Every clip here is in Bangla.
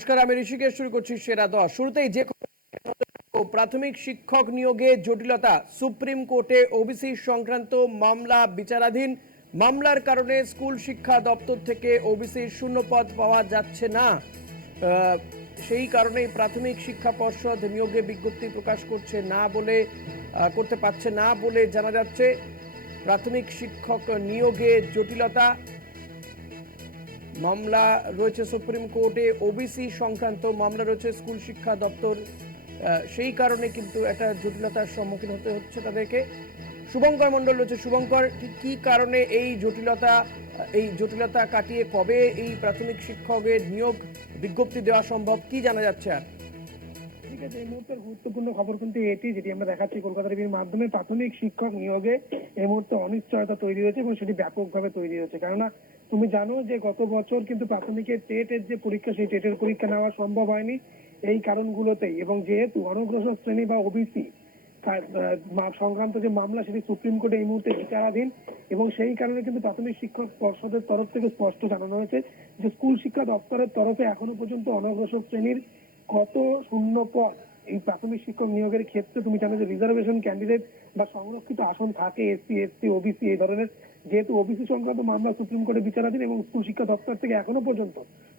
নমস্কার, আমি ঋষিকেশ, শুরু করছি সেরা দশ। শুরুতেই যে প্রাথমিক শিক্ষক নিয়োগে জটিলতা, সুপ্রিম কোর্টে ওবিসি সংক্রান্ত মামলা বিচারাধীন। মামলার কারণে স্কুল শিক্ষা দপ্তর থেকে ওবিসি শূন্য পদ পাওয়া যাচ্ছে না। সেই কারণেই প্রাথমিক শিক্ষা পর্ষদ নিয়োগে বিজ্ঞপ্তি প্রকাশ করছে না বলে করতে পারছে না বলে জানা যাচ্ছে। প্রাথমিক শিক্ষক নিয়োগে জটিলতা মামলা রয়েছে সুপ্রিম কোর্টে ওবিসি সংক্রান্ত মামলা রয়েছে স্কুল শিক্ষা দপ্তর সেই কারণে কিন্তু একটা জটিলতার সম্মুখীন হতে হচ্ছে তাদেরকে। শুভঙ্কর মণ্ডল রয়েছে। শুভঙ্কর কি- কারণে এই জটিলতা এই জটিলতা কাটিয়ে কবে এই প্রাথমিক শিক্ষকের নিয়োগ বিজ্ঞপ্তি দেওয়া সম্ভব? কি জানা যাচ্ছে আর? ঠিক আছে, এই মুহূর্তের গুরুত্বপূর্ণ খবর কিন্তু এটি, যেটি আমরা দেখাচ্ছি কলকাতা টিভির মাধ্যমে, প্রাথমিক শিক্ষক নিয়োগে এই মুহূর্তে অনিশ্চয়তা তৈরি হয়েছে এবং সেটি ব্যাপকভাবে তৈরি হয়েছে। কেননা তুমি জানো যে গত বছর কিন্তু প্রাথমিকের টেটের যে পরীক্ষা, সেই টেটের পরীক্ষা নেওয়া সম্ভব হয়নি এই কারণগুলোতেই। এবং যেহেতু অনগ্রসর শ্রেণি বা ওবিসি সংক্রান্ত যে মামলা সেটি সুপ্রিম কোর্টে এই মুহূর্তে বিচারাধীন। এবং সেই কারণে কিন্তু প্রাথমিক শিক্ষক পর্ষদের তরফ থেকে স্পষ্ট জানানো হয়েছে যে স্কুল শিক্ষা দপ্তরের তরফে এখনও পর্যন্ত অনগ্রসর শ্রেণির কত শূন্য পদ এই প্রাথমিক শিক্ষক নিয়োগের ক্ষেত্রে তুমি জানো যে রিজার্ভেশন ক্যান্ডিডেট বা সংরক্ষিত আসন থাকে এসসি এসটি ওবিসি এই ধরনের। যেহেতু ওবিসি সংক্রান্ত মামলা সুপ্রিম কোর্টে বিচারাধীন এবং স্কুল শিক্ষা দপ্তর থেকে এখনও পর্যন্ত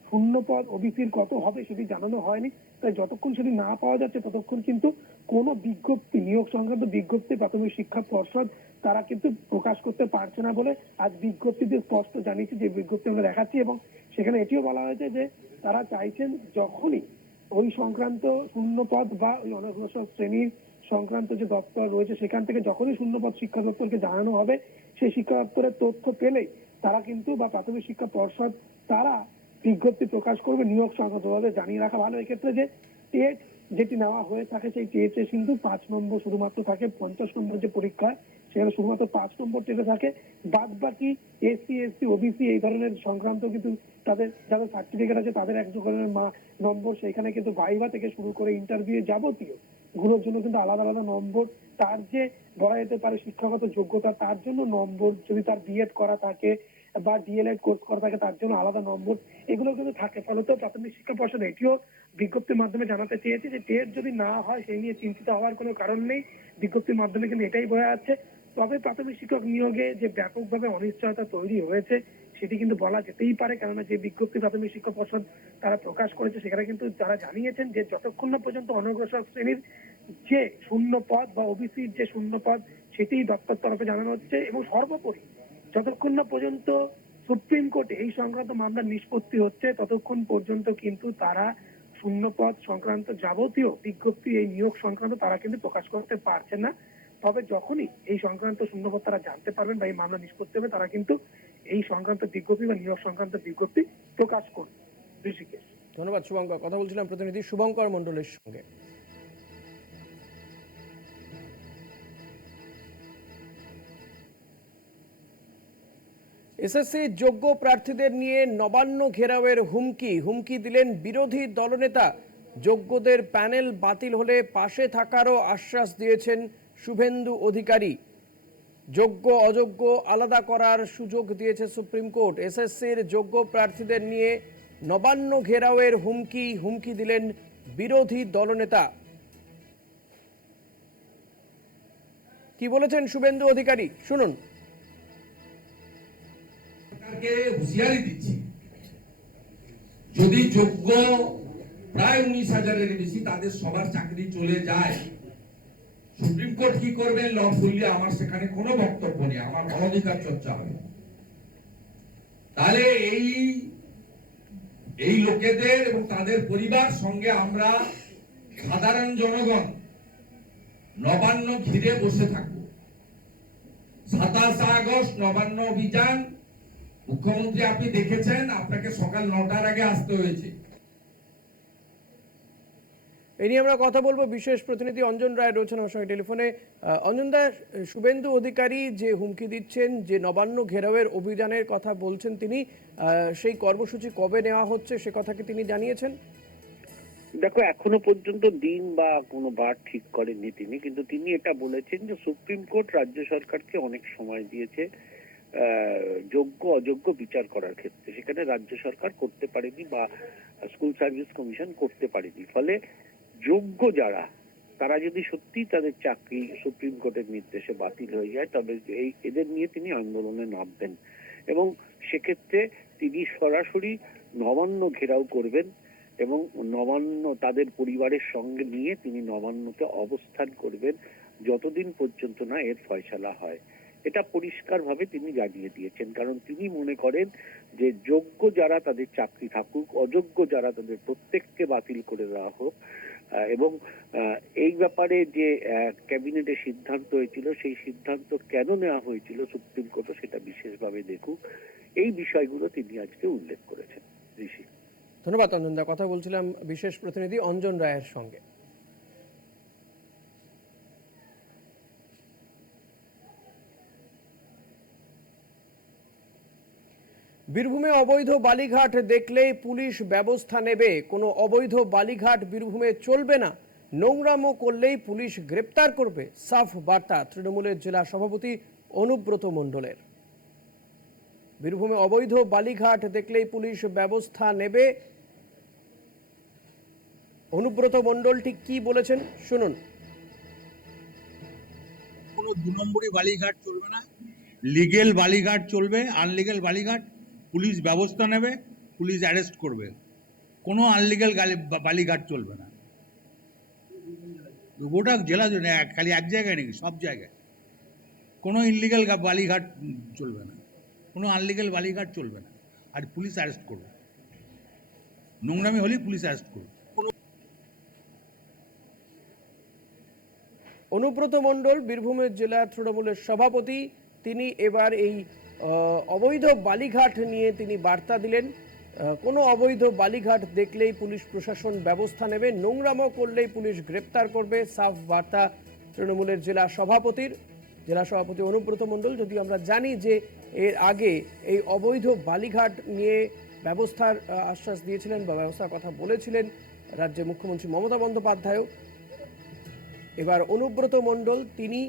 শূন্য পদ ওবিসির কত হবে সেটি জানানো হয়নি। তাই যতক্ষণ সেটি না পাওয়া যাচ্ছে, ততক্ষণ কিন্তু কোনো বিজ্ঞপ্তি, নিয়োগ সংক্রান্ত বিজ্ঞপ্তি, প্রাথমিক শিক্ষা পর্ষদ তারা কিন্তু প্রকাশ করতে পারছে না বলে আজ বিজ্ঞপ্তিতে স্পষ্ট জানিয়েছে। যে বিজ্ঞপ্তি আমরা দেখাচ্ছি এবং সেখানে এটিও বলা হয়েছে যে তারা চাইছেন যখনই ওই সংক্রান্ত শূন্যপদ বা ওই অনগ্রসর শ্রেণির সংক্রান্ত যে দপ্তর রয়েছে, সেখান থেকে যখনই শূন্যপদ শিক্ষা দপ্তরকে জানানো হবে, সেই শিক্ষা দপ্তরের তথ্য পেলেই তারা কিন্তু বা প্রাথমিক শিক্ষা পর্ষদ তারা বিজ্ঞপ্তি প্রকাশ করবে, নিয়োগ সংক্রান্তভাবে জানিয়ে রাখা ভালো। এক্ষেত্রে যে টেট যেটি নেওয়া হয়ে থাকে, সেই টেটে কিন্তু পাঁচ নম্বর শুধুমাত্র থাকে, পঞ্চাশ নম্বর যে পরীক্ষা সেখানে শুধুমাত্র পাঁচ নম্বর টেটে থাকে। বাদ বাকি এসসি এসটি ওবিসি এই ধরনের সংক্রান্ত কিন্তু তাদের যাদের সার্টিফিকেট আছে, তাদের এক ধরনের মা নম্বর। সেখানে কিন্তু ভাইভা থেকে শুরু করে ইন্টারভিউ যাবতীয়গুলোর জন্য কিন্তু আলাদা আলাদা নম্বর। তার যে বলা যেতে পারে শিক্ষাগত যোগ্যতা, তার জন্য নম্বর যদি তার বিএড করা থাকে বা ডিএলএড কোর্স করা থাকে, তার জন্য আলাদা নম্বর। এগুলো কিন্তু থাকে। ফলত প্রাথমিক শিক্ষা পর্ষদ এটিও বিজ্ঞপ্তির মাধ্যমে জানাতে চেয়েছে যে টেট যদি না হয়, সেই নিয়ে চিন্তিত হওয়ার কোনো কারণ নেই। বিজ্ঞপ্তির মাধ্যমে কিন্তু এটাই বোঝা যাচ্ছে। তবে প্রাথমিক শিক্ষক নিয়োগে যে ব্যাপকভাবে অনিশ্চয়তা তৈরি হয়েছে, সেটি কিন্তু বলা যেতেই পারে। কেননা যে বিজ্ঞপ্তি প্রাথমিক শিক্ষা পর্ষদ তারা প্রকাশ করেছে, সেখানে কিন্তু তারা জানিয়েছেন যে যতক্ষণ না পর্যন্ত অনগ্রসর শ্রেণির যে শূন্য পদ বা ওবিসির যে শূন্য পদ, সেটি দপ্তর তরফে জানানো হচ্ছে এবং সর্বোপরি যতক্ষণ না পর্যন্ত সুপ্রিম কোর্টে এই সংক্রান্ত মামলার নিষ্পত্তি হচ্ছে, ততক্ষণ পর্যন্ত কিন্তু তারা শূন্য শূন্যপদ সংক্রান্ত যাবতীয় বিজ্ঞপ্তি এই নিয়োগ সংক্রান্ত তারা কিন্তু প্রকাশ করতে পারছে না। তবে যখনই এই সংক্রান্ত শূন্যপদ তারা জানতে পারবেন বা এই মামলা নিষ্পত্তি হবে, তারা কিন্তু এই সংক্রান্ত বিজ্ঞপ্তি বা নিয়োগ সংক্রান্ত বিজ্ঞপ্তি প্রকাশ করবে। ঋষিকেশ। ধন্যবাদ, শুভঙ্কর। কথা বলছিলাম প্রতিনিধি শুভঙ্কর মণ্ডলের সঙ্গে। এসএসসি যোগ্য প্রার্থীদের নিয়ে নবান্ন ঘেরাওয়ের হুমকি। হুমকি দিলেন বিরোধী দলনেতা। যোগ্যদের প্যানেল বাতিল হলে পাশে থাকারও আশ্বাস দিয়েছেন শুভেন্দু অধিকারী। যোগ্য, অযোগ্য আলাদা করার সুযোগ দিয়েছে সুপ্রিম কোর্ট। এসএসসির যোগ্য প্রার্থীদের নিয়ে নবান্ন ঘেরাওয়ের হুমকি হুমকি দিলেন বিরোধী দলনেতা। কি বলেছেন শুভেন্দু অধিকারী? শুনুন। হুঁশিয়ারি দিচ্ছি, যদি যোগ্য প্রায় উনিশ হাজারের বেশি তাদের সবার চাকরি চলে যায় সুপ্রিম কোর্ট কি করবেন লফুল্লি আমার সেখানে কোনো বক্তব্য নেই, আমার অনধিকার চর্চা হবে। তাহলে এই এই লোকেদের এবং তাদের পরিবার সঙ্গে আমরা সাধারণ জনগণ নবান্ন ঘিরে বসে থাকব। সাতাশে আগস্ট নবান্ন অভিযান, মুখ্যমন্ত্রী আপনি দেখেছেন, আপনাকে সকাল নটার আগে আসতে হয়েছে। এই নিয়ে আমরা কথা বলব। বিশেষ প্রতিনিধি অঞ্জন রায় রয়েছেন আমার সঙ্গে টেলিফোনে। অঞ্জন দা, শুভেন্দু অধিকারী যে হুমকি দিচ্ছেন, যে নবান্ন ঘেরাওয়ের অভিযানের কথা বলছেন তিনি সেই কর্মসূচি কবে নেওয়া হচ্ছে সে কথা কি তিনি জানিয়েছেন? দেখো, এখনও পর্যন্ত দিন বা কোনো বার ঠিক করেননি তিনি, কিন্তু তিনি এটা বলেছেন যে সুপ্রিম কোর্ট রাজ্য সরকারকে অনেক সময় দিয়েছে যোগ্য, অযোগ্য বিচার করার ক্ষেত্রে। সেখানে রাজ্য সরকার করতে পারেনি বা স্কুল সার্ভিস কমিশন করতে পারেনি। ফলে যোগ্য যারা, তারা যদি সত্যি তাদের চাকরি সুপ্রিম কোর্টের নির্দেশে বাতিল হয়ে যায়, তবে এই এদের নিয়ে তিনি আন্দোলনে নামবেন। এবং সেক্ষেত্রে তিনি সরাসরি নবান্ন ঘেরাও করবেন এবং নবান্ন তাদের পরিবারের সঙ্গে নিয়ে তিনি নবান্নতে অবস্থান করবেন যতদিন পর্যন্ত না এর ফয়সালা হয়। এটা পরিষ্কারভাবে তিনি জানিয়ে দিয়েছেন, কারণ তিনি মনে করেন যে যোগ্য যারা তাদের চাকরি থাকুক, অযোগ্য যারা তাদের প্রত্যেককে বাতিল করে দেওয়া হোক এবং এই ব্যাপারে যে ক্যাবিনেটে সিদ্ধান্ত হয়েছিল, সেই সিদ্ধান্ত কেন নেওয়া হয়েছিল, সুপ্রিম কোর্টও সেটা বিশেষভাবে দেখুক। এই বিষয়গুলো তিনি আজকে উল্লেখ করেছেন। ঋষি। ধন্যবাদ অঞ্জনদা। কথা বলছিলাম বিশেষ প্রতিনিধি অঞ্জন রায়ের সঙ্গে। বীরভূমে অবৈধ বালিঘাট দেখলেই পুলিশ ব্যবস্থা নেবে। কোনো অবৈধ বালিঘাট বীরভূমে চলবে না। নোংরামো করলেই পুলিশ গ্রেপ্তার করবে। সাফ বার্তা তৃণমূলের জেলা সভাপতি অনুব্রত মণ্ডলের। বীরভূমে অবৈধ বালিঘাট দেখলেই পুলিশ ব্যবস্থা নেবে। অনুব্রত মণ্ডল ঠিক কি বলেছেন শুনুন। কোনো দু নম্বরই বালিঘাট চলবে না। লিগেল বালিঘাট চলবে, আনলিগেল বালিঘাট। পুলিশ ব্যবস্থা নেবে, পুলিশ অ্যারেস্ট করবে। কোনো আনলিগাল গালি, বালিঘাট চলবে না। গোটা জেলা খালি এক জায়গায় নাকি, সব জায়গায়। কোনো ইনলিগেল বালিঘাট চলবে না। কোনো আনলিগেল বালিঘাট চলবে না। আর পুলিশ অ্যারেস্ট করবে। নোংরামি হলেই পুলিশ অ্যারেস্ট করবে। অনুব্রত মণ্ডল, বীরভূমের জেলা তৃণমূলের সভাপতি, তিনি এবার এই অবৈধ বালিঘাট নিয়ে তিনি বার্তা দিলেন। কোনো অবৈধ বালিঘাট দেখলেই পুলিশ প্রশাসন ব্যবস্থা নেবে, নোংরামো করলেই পুলিশ গ্রেপ্তার করবে, সাফ বার্তা তৃণমূলের জেলা সভাপতির। জেলা সভাপতি অনুব্রত মণ্ডল, যদি আমরা জানি যে এর আগে এই অবৈধ বালিঘাট নিয়ে ব্যবস্থার আশ্বাস দিয়েছিলেন বা ব্যবস্থার কথা বলেছিলেন রাজ্যের মুখ্যমন্ত্রী মমতা বন্দ্যোপাধ্যায়ও। এবার অনুব্রত মণ্ডল, তিনি,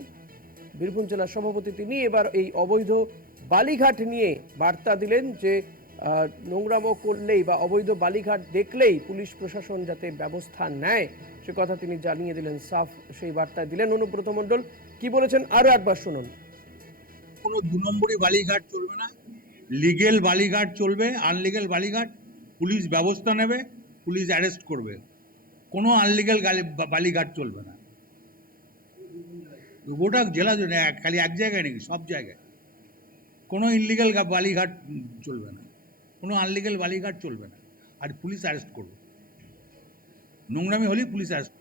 বীরভূম জেলার সভাপতি তিনি, এবার এই অবৈধ বালিঘাট নিয়ে বার্তা দিলেন যে নোংরামো করলেই বা অবৈধ বালিঘাট দেখলেই পুলিশ প্রশাসন যাতে ব্যবস্থা নেয়, সে কথা তিনি জানিয়ে দিলেন, সাফ সেই বার্তা দিলেন অনুব্রত মণ্ডল। কি বলেছেন? আরও একবার শুনুন। কোনো দু নম্বরই বালিঘাট চলবে না। লিগেল বালিঘাট চলবে, আনলিগেল বালিঘাট, পুলিশ ব্যবস্থা নেবে, পুলিশ অ্যারেস্ট করবে। কোনো আনলিগেল বালিঘাট চলবে না। গোটা জেলা খালি এক জায়গায় নাকি? সব জায়গায়। কোনো ইনলিগাল বালিঘাট চলবে না। কোনো আনলিগেল বালিঘাট চলবে না। আর পুলিশ অ্যারেস্ট করবে নোংরামি হলেই পুলিশ অ্যারেস্ট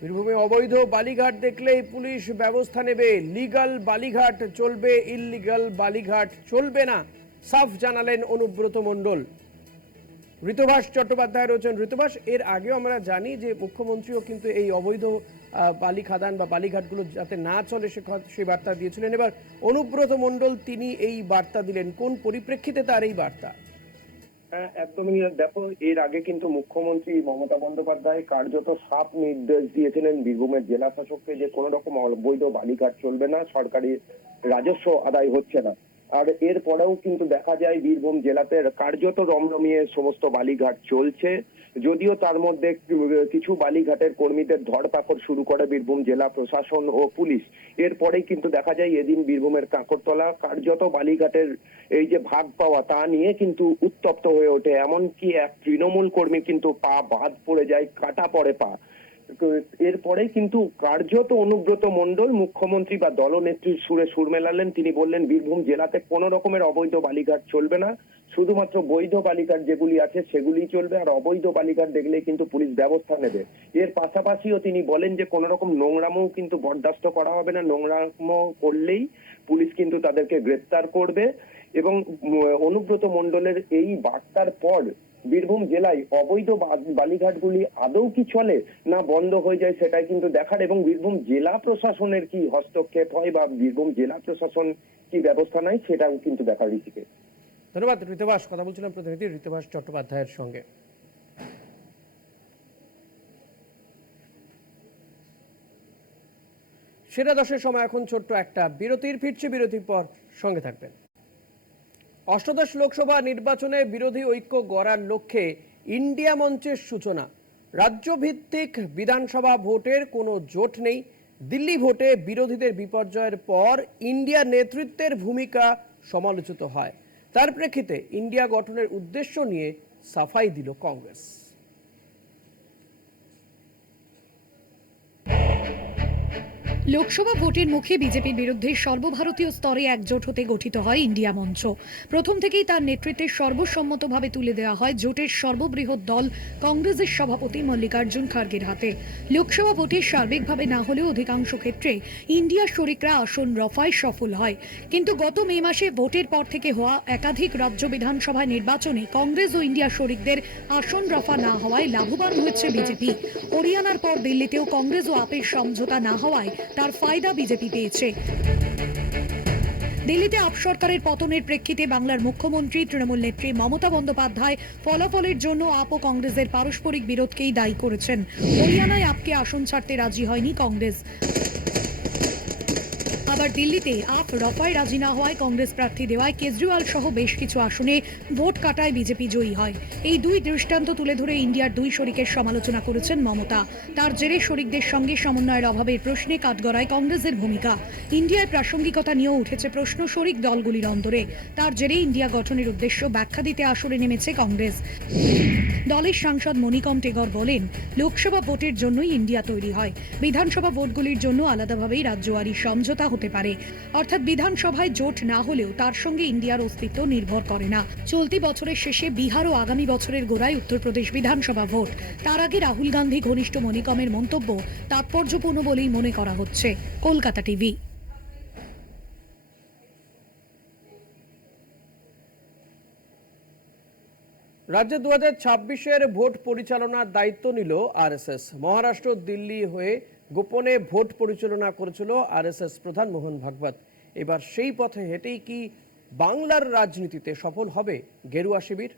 বীরভূমে অবৈধ বালিঘাট দেখলেই পুলিশ ব্যবস্থা নেবে। লিগাল বালিঘাট চলবে ইললিগাল বালিঘাট চলবে না, সাফ জানালেন অনুব্রত মণ্ডল। ঋতুভাস চট্টোপাধ্যায় রয়েছেন। ঋতুভাস এর আগেও আমরা জানি যে মুখ্যমন্ত্রীও কিন্তু এই অবৈধ বালি খাদান বা বালিঘাটগুলো যাতে না চলে, সে সেই বার্তা দিয়েছিলেন। এবার অনুব্রত মণ্ডল, তিনি এই বার্তা দিলেন। কোন পরিপ্রেক্ষিতে তার এই বার্তা? হ্যাঁ একদমই দেখো, এর আগে কিন্তু মুখ্যমন্ত্রী মমতা বন্দ্যোপাধ্যায় কার্যত সাপ নির্দেশ দিয়েছিলেন বীরভূমের জেলা শাসককে যে কোনো রকম অবৈধ বালিঘাট চলবে না, সরকারি রাজস্ব আদায় হচ্ছে না। আর এর পরেও কিন্তু দেখা যায় বীরভূম জেলাতে কার্যত রমরমিয়ে সমস্ত বালিঘাট চলছে। যদিও তার মধ্যে কিছু বালিঘাটের কর্মীদের ধরপাকড় শুরু করে বীরভূম জেলা প্রশাসন ও পুলিশ। এরপরেই কিন্তু দেখা যায় এদিন বীরভূমের কাকরতলা কার্যত বালিঘাটের এই যে ভাগ পাওয়া, তা নিয়ে কিন্তু উত্তপ্ত হয়ে ওঠে। এমনকি এক তৃণমূল কর্মী কিন্তু পা বাদ পড়ে যায়, কাটা পড়ে পা। এরপরেই কিন্তু কার্যত অনুব্রত মণ্ডল, মুখ্যমন্ত্রী বা দলনেত্রীর সুরে সুর মেলালেন। তিনি বললেন, বীরভূম জেলাতে কোনো রকমের অবৈধ বালিঘাট চলবে না। শুধুমাত্র বৈধ বালিঘাট যেগুলি আছে সেগুলি চলবে, আর অবৈধ বালিঘাট দেখলেই কিন্তু পুলিশ ব্যবস্থা নেবে। এর পাশাপাশিও তিনি বলেন যে, কোনো রকম নোংরামও কিন্তু বরদাস্ত করা হবে না। নোংরামো করলেই পুলিশ কিন্তু তাদেরকে গ্রেপ্তার করবে। এবং অনুব্রত মণ্ডলের এই বার্তার পর বীরভূম জেলায় অবৈধ বালিঘাটগুলি আদৌ কি চলে না বন্ধ হয়ে যায় সেটাই কিন্তু দেখার এবং বীরভূম জেলা প্রশাসনের কি হস্তক্ষেপ হয় বা বীরভূম জেলা প্রশাসন কি ব্যবস্থা নেয় সেটাও কিন্তু দেখার রীতিকে ধন্যবাদ ঋতুভাস কথা বলছিলাম প্রতিনিধি ঋতুভাস চট্টোপাধ্যায়ের সঙ্গে। সেরা দশের সময় এখন ছোট্ট একটা বিরতির, ফিরছে বিরতির পর সঙ্গে থাকবেন। অষ্টাদশ লোকসভা নির্বাচনে বিরোধী ঐক্য গড়ার লক্ষ্যে ইন্ডিয়া মঞ্চের সূচনা। রাজ্যভিত্তিক বিধানসভা ভোটের কোনো জোট নেই। দিল্লি ভোটে বিরোধীদের বিপর্যয়ের পর ইন্ডিয়া নেতৃত্বের ভূমিকা সমালোচিত হয়। তার প্রেক্ষিতে ইন্ডিয়া গঠনের উদ্দেশ্য নিয়ে সাফাই দিল কংগ্রেস। লোকসভা ভোটের মুখে বিজেপির বিরুদ্ধে সর্বভারতীয় স্তরে একজোট হতে গঠিত হয় ইন্ডিয়া মঞ্চ। প্রথম থেকেই তার নেতৃত্বে সর্বসম্মতভাবে তুলে দেওয়া হয় জোটের সর্ববৃহৎ দল কংগ্রেসের সভাপতি মল্লিকার্জুন খার্গের হাতে। লোকসভা ভোটে সার্বিকভাবে না হলেও অধিকাংশ ক্ষেত্রে ইন্ডিয়া শরিকরা আসন রফায় সফল হয়। কিন্তু গত মে মাসে ভোটের পর থেকে হওয়া একাধিক রাজ্য বিধানসভা নির্বাচনে কংগ্রেস ও ইন্ডিয়া শরিকদের আসন রফা না হওয়ায় লাভবান হয়েছে বিজেপি। হরিয়ানার পর দিল্লিতেও কংগ্রেস ও আপের সমঝোতা না হওয়ায় তার ফায়দা বিজেপি পেয়েছে। দিল্লিতে আপ সরকারের পতনের প্রেক্ষিতে বাংলার মুখ্যমন্ত্রী তৃণমূল নেত্রী মমতা বন্দ্যোপাধ্যায় ফলাফলের জন্য আপ ও কংগ্রেসের পারস্পরিক বিরোধকেই দায়ী করেছেন। হরিয়ানায় আপকে আসন ছাড়তে রাজি হয়নি কংগ্রেস। আবার দিল্লিতে আপ রফায় রাজি না হওয়ায় কংগ্রেস প্রার্থী দেওয়ায় কেজরিওয়াল সহ বেশ কিছু আসনে ভোট কাটায় বিজেপি জয়ী হয়। এই দুই দৃষ্টান্ত তুলে ধরে ইন্ডিয়ার দুই শরিকের সমালোচনা করেছেন মমতা। তার জেরে শরিকদের সঙ্গে সমন্বয়ের অভাবের প্রশ্নে কাঠগড়ায় কংগ্রেসের ভূমিকা। ইন্ডিয়ায় প্রাসঙ্গিকতা নিয়েও উঠেছে প্রশ্ন শরিক দলগুলির অন্তরে। তার জেরে ইন্ডিয়া গঠনের উদ্দেশ্য ব্যাখ্যা দিতে আসরে নেমেছে কংগ্রেস। দলের সাংসদ মণিকম টেগর বলেন, লোকসভা ভোটের জন্যই ইন্ডিয়া তৈরি হয়। বিধানসভা ভোটগুলির জন্য আলাদাভাবেই রাজ্যওয়ারি সমঝোতা হতে পারে। অর্থাৎ বিধানসভায় জোট না হলেও তার সঙ্গে ইন্ডিয়ার অস্তিত্ব নির্ভর করে না। চলতি বছরের শেষে বিহার ও আগামী বছরের গোড়ায় উত্তরপ্রদেশ বিধানসভা ভোট। তার আগে রাহুল গান্ধী, ঘনিষ্ঠ মণিকমের মন্তব্য তাৎপর্যপূর্ণ বলেই মনে করা হচ্ছে। কলকাতা টিভি। রাজ্যে দু হাজার ভোট পরিচালনার দায়িত্ব নিল আরএসএস। মহারাষ্ট্র, দিল্লি হয়ে গোপনে ভোট পরিচালনা করেছিল আরএসএস প্রধান মোহন ভাগবত। এবার সেই পথে হেঁটেই কি বাংলার রাজনীতিতে সফল হবে গেরুয়া শিবির?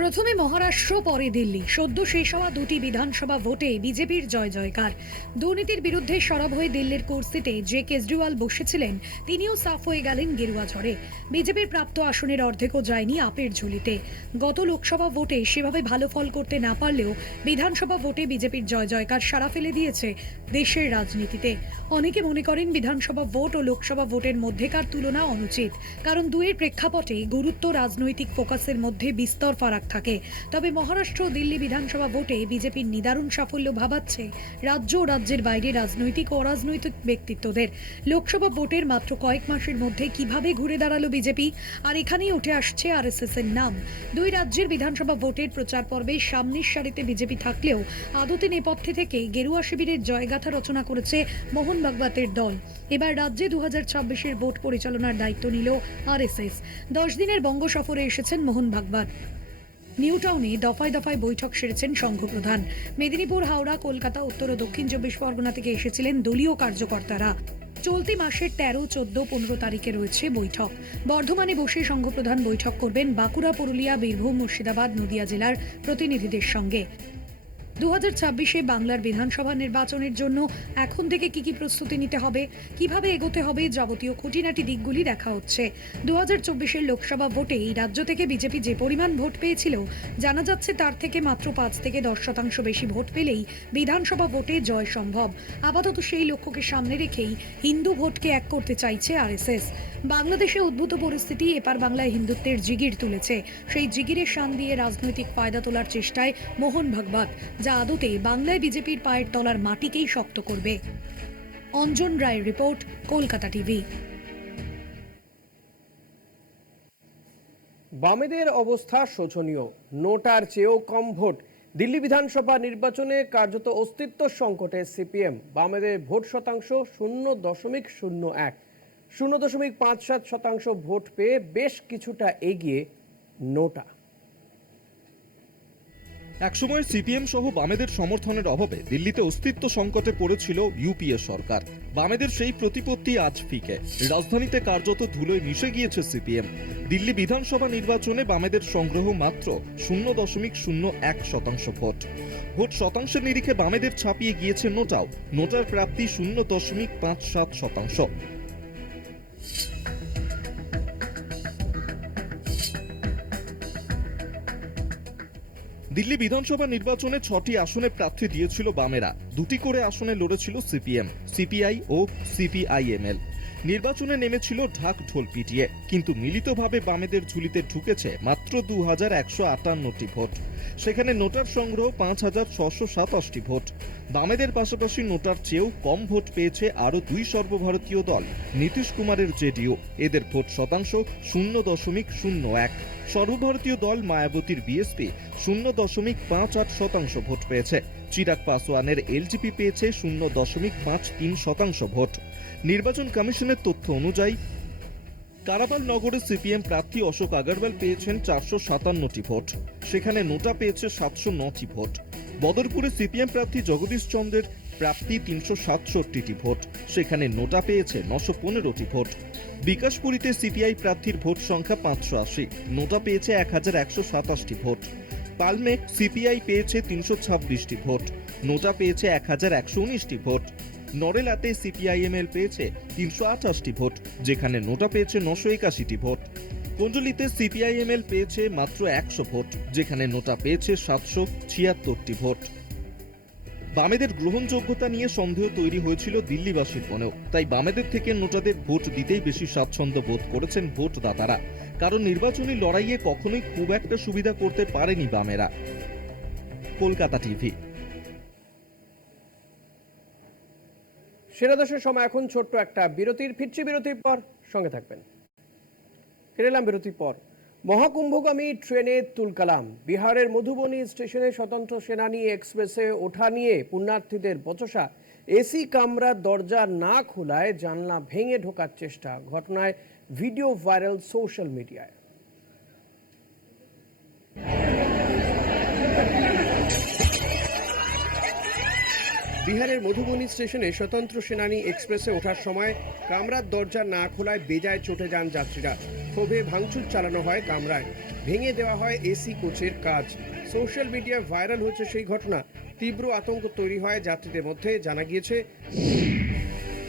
প্রথমে মহারাষ্ট্র, পরে দিল্লি। সদ্য শেষ হওয়া দুটি বিধানসভা ভোটে বিজেপির জয় জয়কার। দুর্নীতির বিরুদ্ধে সরব হয়ে দিল্লির কুর্সিতে যে কেজরিওয়াল বসেছিলেন, তিনিও সাফ হয়ে গেলেন গেরুয়া ঝড়ে। বিজেপির প্রাপ্ত আসনের অর্ধেকও যায়নি আপের ঝুলিতে। গত লোকসভা ভোটে সেভাবে ভালো ফল করতে না পারলেও বিধানসভা ভোটে বিজেপির জয় জয়কার সারা ফেলে দিয়েছে দেশের রাজনীতিতে। অনেকে মনে করেন বিধানসভা ভোট ও লোকসভা ভোটের মধ্যেকার তুলনা অনুচিত, কারণ দুয়ের প্রেক্ষাপটে গুরুত্ব রাজনৈতিক ফোকাসের মধ্যে বিস্তর ফারাক থাকে। তবে মহারাষ্ট্র দিল্লি বিধানসভা ভোটে বিজেপির নিদারুণ সাফল্য ভাবাচ্ছে রাজ্য ও রাজ্যের বাইরে রাজনৈতিক ও অরাজনৈতিক ব্যক্তিত্বদের। লোকসভা ভোটের মাত্র কয়েক মাসের মধ্যে কীভাবে ঘুরে দাঁড়াল বিজেপি? আর এখানেই উঠে আসছে আরএসএস এর নাম। দুই রাজ্যের বিধানসভা ভোটের প্রচার পর্বে সামনের সারিতে বিজেপি থাকলেও আদতে নেপথ্যে থেকে গেরুয়া শিবিরের জয়গাথা রচনা করেছে মোহন ভাগবতের দল। এবার রাজ্যে দু হাজার ভোট পরিচালনার দায়িত্ব নিল আরএসএস। দশ দিনের বঙ্গ সফরে এসেছেন মোহন ভাগবত। নিউ টাউনে দফায় দফায় বৈঠক সেরেছেন সংঘ প্রধান মেদিনীপুর, হাওড়া, কলকাতা, উত্তর ও দক্ষিণ চব্বিশ পরগনা থেকে এসেছিলেন দলীয় কার্যকর্তারা। চলতি মাসের তেরো, চোদ্দ, পনেরো তারিখে রয়েছে বৈঠক। বর্ধমানে বসে সংঘপ্রধান বৈঠক করবেন বাঁকুড়া, পুরুলিয়া, বীরভূম, মুর্শিদাবাদ, নদিয়া জেলার প্রতিনিধিদের সঙ্গে। দু হাজার বাংলার বিধানসভা নির্বাচনের জন্য এখন থেকে কি কি প্রস্তুতি নিতে হবে? কীভাবে এগোতে হবে? যাবতীয় খুঁটিনাটি দিকগুলি দেখা হচ্ছে। দু হাজার লোকসভা ভোটে এই রাজ্য থেকে বিজেপি যে পরিমাণ ভোট পেয়েছিল, জানা যাচ্ছে তার থেকে মাত্র পাঁচ থেকে দশ শতাংশ বেশি ভোট পেলেই বিধানসভা ভোটে জয় সম্ভব। আপাতত সেই লক্ষ্যকে সামনে রেখেই হিন্দু ভোটকে এক করতে চাইছে আরএসএস। বাংলাদেশে উদ্ভূত পরিস্থিতি এপার বাংলায় হিন্দুত্বের জিগির তুলেছে। সেই জিগিরের শান দিয়ে রাজনৈতিক ফায়দা তোলার চেষ্টায় মোহন ভাগবত যা আদতে বাংলায় বিজেপির পায়ের তলার মাটিকেই শক্ত করবে। অঞ্জন রায়ের রিপোর্ট, কলকাতা টিভি। বামেদের অবস্থা শোচনীয়। নোটার চেয়েও কম ভোট। দিল্লি বিধানসভা নির্বাচনে কার্যত অস্তিত্ব সংকটে সিপিএম। বামেদের ভোট শতাংশ শূন্য দশমিক শূন্য এক। শূন্য দশমিক পাঁচ সাত শতাংশ ভোট পেয়ে বেশ কিছুটা এগিয়ে নোটা। একসময় সিপিএম সহ বামেদের সমর্থনের অভাবে দিল্লিতে অস্তিত্ব সংকটে পড়েছিল ইউপিএ সরকার। বামেদের সেই প্রতিপত্তি আজ ফিকে। রাজধানীতে কার্যত ধুলোয় মিশে গিয়েছে সিপিএম। দিল্লি বিধানসভা নির্বাচনে বামেদের সংগ্রহ মাত্র শূন্য দশমিক শূন্য এক শতাংশ ভোট। ভোট শতাংশের নিরিখে বামেদের ছাপিয়ে গিয়েছে নোটাও। নোটার প্রাপ্তি শূন্য দশমিক পাঁচ সাত শতাংশ। দিল্লি বিধানসভা নির্বাচনে ছটি আসনে প্রার্থী দিয়েছিল বামেরা। দুটি করে আসনে লড়েছিল সিপিএম, সিপিআই ও সিপিআইএমএল। নির্বাচনে নেমেছিল ঢাক ঢোল পিটিয়ে, কিন্তু মিলিতভাবে বামেদের ঝুলিতে ঢুকেছে মাত্র দু হাজার একশো আটান্নটি ভোট। সেখানে নোটার সংগ্রহ পাঁচ হাজার ছশো সাতাশটি ভোট। বামেদের পাশাপাশি নোটার চেয়েও কম ভোট পেয়েছে আরও দুই সর্বভারতীয় দল, নীতিশ কুমারের জেডিও এদের ভোট শতাংশ শূন্য দশমিক শূন্য এক। সর্বভারতীয় দল মায়াবতীর বিএসপি শূন্য দশমিক পাঁচ আট শতাংশ ভোট পেয়েছে। চিরাগ পাসওয়ানের এলজিপি পেয়েছে শূন্য দশমিক পাঁচ তিন শতাংশ ভোট। নির্বাচন কমিশনের তথ্য অনুযায়ী কারাবাল নগরে সিপিএম প্রার্থী অশোক আগরওয়াল পেয়েছেন চারশো সাতান্নটি ভোট। সেখানে নোটা পেয়েছে সাতশো নটি ভোট। বদরপুরে সিপিএম প্রার্থী জগদীশ চন্দ্রের প্রাপ্তি তিনশো সাতষট্টিটি ভোট। সেখানে নোটা পেয়েছে নশো পনেরোটি ভোট। বিকাশপুরীতে সিপিআই প্রার্থীর ভোট সংখ্যা পাঁচশো আশি। নোটা পেয়েছে এক হাজার একশো সাতাশটি ভোট। পালমে সিপিআই পেয়েছে তিনশো ছাব্বিশটি ভোট। নোটা পেয়েছে এক হাজার একশো উনিশটি ভোট। নরেলাতে সিপিআইএমএল পেয়েছে তিনশো আঠাশটি ভোট, যেখানে নোটা পেয়েছে নশো একাশিটি ভোট। কুণ্ডলিতে সিপিআইএমএল পেয়েছে মাত্র একশো ভোট, যেখানে নোটা পেয়েছে সাতশো ছিয়াত্তরটি ভোট। বামেদের গ্রহণযোগ্যতা নিয়ে সন্দেহ তৈরি হয়েছিল দিল্লিবাসীর মনেও, তাই বামেদের থেকে নোটাদের ভোট দিতেই বেশি স্বাচ্ছন্দ্য বোধ করেছেন ভোটদাতারা, কারণ নির্বাচনী লড়াইয়ে কখনোই খুব একটা সুবিধা করতে পারেনি বামেরা। কলকাতা টিভি সেরা দশের সময় এখন ছোট্ট একটা বিরতির, ফিরছি বিরতির পর। সঙ্গে থাকবেন। ফিরে এলাম বিরতির পর। মহাকুম্ভগামী ট্রেনে তুলকালাম। বিহারের মধুবনী স্টেশনে স্বতন্ত্র সেনানী এক্সপ্রেসে ওঠা নিয়ে পুণ্যার্থীদের বচসা। এসি কামরার দরজা না খোলায় জানলা ভেঙে ঢোকার চেষ্টা। ঘটনায় ভিডিও ভাইরাল সোশ্যাল মিডিয়ায়। বিহারের মধুবনী স্টেশনে স্বতন্ত্র সেনানী এক্সপ্রেসে ওঠার সময় কামরার দরজা না খোলায় বেজায় চটে যান যাত্রীরা। ক্ষোভে ভাঙচুর চালানো হয় কামরায়। ভেঙে দেওয়া হয় এসি কোচের কাজ। সোশ্যাল মিডিয়ায় ভাইরাল হচ্ছে সেই ঘটনা। তীব্র আতঙ্ক তৈরি হয় যাত্রীদের মধ্যে, জানা গিয়েছে,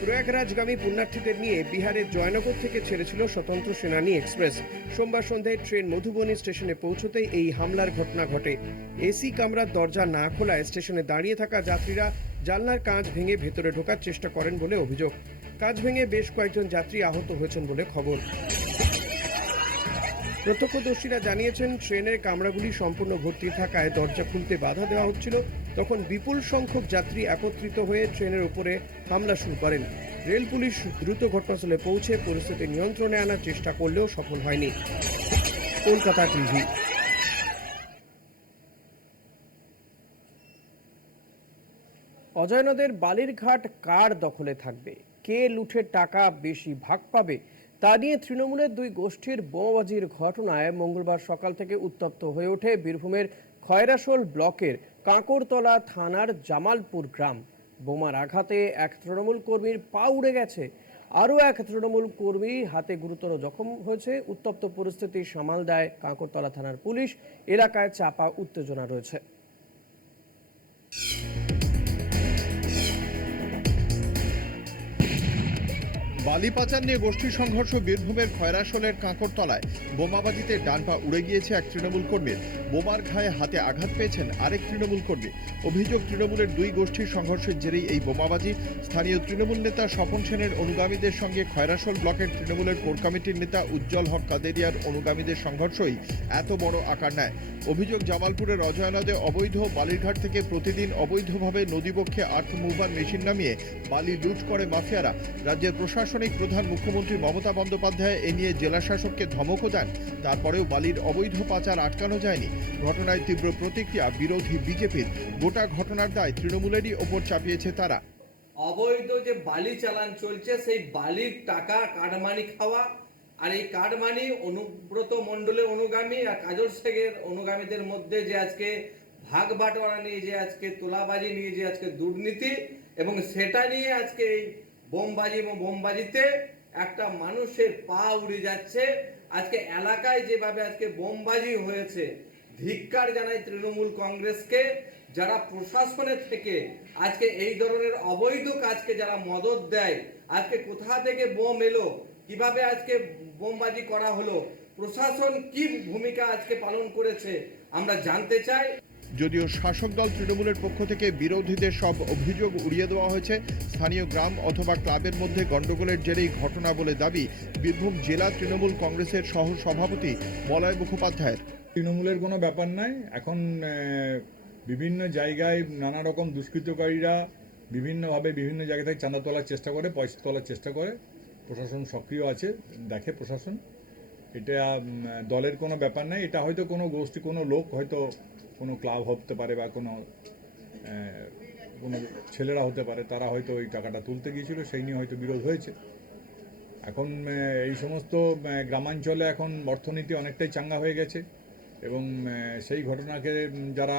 প্রয়াগরাজগামী পুণ্যার্থীদের নিয়ে বিহারের জয়নগর থেকে ছেড়েছিল স্বতন্ত্র সেনানী এক্সপ্রেস। সোমবার সন্ধ্যায় ট্রেন মধুবনী স্টেশনে পৌঁছতেই এই হামলার ঘটনা ঘটে। এসি কামরার দরজা না খোলায় স্টেশনে দাঁড়িয়ে থাকা যাত্রীরা জানলার কাঁচ ভেঙে ভেতরে ঢোকার চেষ্টা করেন বলে অভিযোগ। কাঁচ ভেঙে বেশ কয়েকজন যাত্রী আহত হয়েছেন বলে খবর। প্রত্যক্ষদর্শীরা জানিয়েছেন, ট্রেনের কামরাগুলি সম্পূর্ণ ভর্তি থাকায় দরজা খুলতে বাধা দেওয়া হচ্ছিল। তখন বিপুল সংখ্যক যাত্রী একত্রিত হয়ে ট্রেনের উপরে হামলা শুরু করেন। রেল পুলিশ দ্রুত ঘটনাস্থলে পৌঁছে পরিস্থিতি নিয়ন্ত্রণে আনার চেষ্টা করলেও সফল হয়নি। কলকাতা টিভি। অজয় নদের বালিরঘাট কার দখলে থাকবে? কে লুঠে টাকা বেশি ভাগ পাবে? তা নিয়ে তৃণমূলের দুই গোষ্ঠীর বোমাবাজির ঘটনায় মঙ্গলবার সকাল থেকে উত্তপ্ত হয়ে ওঠে বীরভূমের খয়রাশোল ব্লকের কাঁকরতলা থানার জামালপুর গ্রাম। বোমার আঘাতে এক তৃণমূল কর্মীর পা উড়ে গেছে। আরও এক তৃণমূল কর্মী হাতে গুরুতর জখম হয়েছে। উত্তপ্ত পরিস্থিতি সামাল দেয় কাঁকরতলা থানার পুলিশ। এলাকায় চাপা উত্তেজনা রয়েছে। বালি পাচার নিয়ে গোষ্ঠী সংঘর্ষ বীরভূমের খয়রাশোলের কাঁকরতলায় বোমাবাজিতে ডান পা উড়ে গিয়েছে এক তৃণমূল কর্মীর বোমার ঘায়ে হাতে আঘাত পেয়েছেন আরেক তৃণমূল কর্মী। অভিযোগ, তৃণমূলের দুই গোষ্ঠীর সংঘর্ষের জেরেই এই বোমাবাজি। স্থানীয় তৃণমূল নেতা স্বপন সেনের অনুগামীদের সঙ্গে খয়রাশোল ব্লকের তৃণমূলের কোর কমিটির নেতা উজ্জ্বল হক কাদেরিয়ার অনুগামীদের সংঘর্ষই এত বড় আকার নেয়। অভিযোগ, জামালপুরের অজয় নদে অবৈধ বালিরঘাট থেকে প্রতিদিন অবৈধভাবে নদীপক্ষে আর্থ মুভার মেশিন নামিয়ে বালি লুট করে মাফিয়ারা। রাজ্যের প্রশাসনিক প্রধান মুখ্যমন্ত্রী মমতা বন্দ্যোপাধ্যায় এ নিয়ে জেলা শাসককে ধমকও দেন। তারপরেও বালির অবৈধ পাচার আটকানো যায়নি। ঘটনায় তীব্র প্রতিক্রিয়া বিরোধী বিজেপির। গোটা ঘটনার দায় তৃণমূলেরই ওপর চাপিয়েছে তারা। অবৈধ যে বালি চালান চলছে, সেই বালির টাকা কাটমানি খাওয়া আর এই কাটমানি অনুব্রত মণ্ডলের অনুগামী আর কাজল শেখের অনুগামীদের মধ্যে যে আজকে ভাগ বাটোয়ারা নিয়ে, যে আজকে তোলাবাজি নিয়ে, যে আজকে দুর্নীতি এবং সেটা নিয়ে আজকে এই বোমবাজি এবং বোমবাজিতে একটা মানুষের পা উড়ে যাচ্ছে। আজকে এলাকায় যেভাবে আজকে বোমবাজি হয়েছে, ধিক্কার জানায় তৃণমূল কংগ্রেসকে, যারা প্রশাসনের থেকে আজকে এই ধরনের অবৈধ কাজকে যারা মদত দেয়, আজকে কোথা থেকে বোম এলো, কীভাবে আজকে বোমবাজি করা হলো, প্রশাসন কি ভূমিকা আজকে পালন করেছে, আমরা জানতে চাই। যদিও শাসক দল তৃণমূলের পক্ষ থেকে বিরোধীদের সব অভিযোগ উড়িয়ে দেওয়া হয়েছে, স্থানীয় গ্রাম অথবা ক্লাবের মধ্যে গণ্ডগোলের জেরেই ঘটনা বলে দাবি বীরভূম জেলা তৃণমূল কংগ্রেসের সহ সভাপতি বলয় মুখোপাধ্যায়ের। তৃণমূলের কোনো ব্যাপার নাই। এখন বিভিন্ন জায়গায় নানা রকম দুষ্কৃতকারীরা বিভিন্নভাবে বিভিন্ন জায়গা থেকে চাঁদা তোলার চেষ্টা করে, পয়সা তোলার চেষ্টা করে। প্রশাসন সক্রিয় আছে, দেখে প্রশাসন। এটা দলের কোনো ব্যাপার নাই। এটা হয়তো কোনো গোষ্ঠী, কোনো লোক হয়তো কোনো ক্লাব হতে পারে বা কোনো কোনো ছেলেরা হতে পারে, তারা হয়তো ওই টাকাটা তুলতে গিয়েছিল, সেই নিয়ে হয়তো বিরোধ হয়েছে। এখন এই সমস্ত গ্রামাঞ্চলে এখন অর্থনীতি অনেকটাই চাঙ্গা হয়ে গেছে এবং সেই ঘটনাকে যারা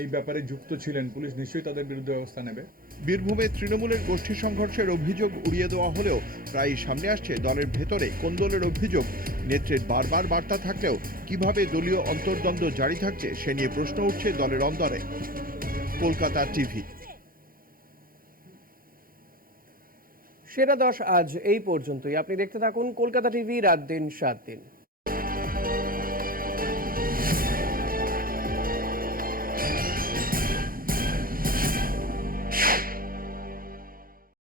এই ব্যাপারে যুক্ত ছিলেন, পুলিশ নিশ্চয়ই তাদের বিরুদ্ধে ব্যবস্থা নেবে। বীরভূমে তৃণমূলের গোষ্ঠী সংঘর্ষের অভিযোগ উড়িয়ে দেওয়া হলেও প্রায় সামনে আসছে দলের ভেতরে কোন্দলের অভিযোগ। নেত্রের বারবার বার্তা থাকলেও কীভাবে দলীয় অন্তর্দ্বন্দ্ব জারি থাকছে সে নিয়ে প্রশ্ন উঠছে দলের অন্তরে। কলকাতা টিভি। সেরা দশ আজ এই পর্যন্তই। আপনি দেখতে থাকুন কলকাতা টিভি রাত দিন সাত দিন।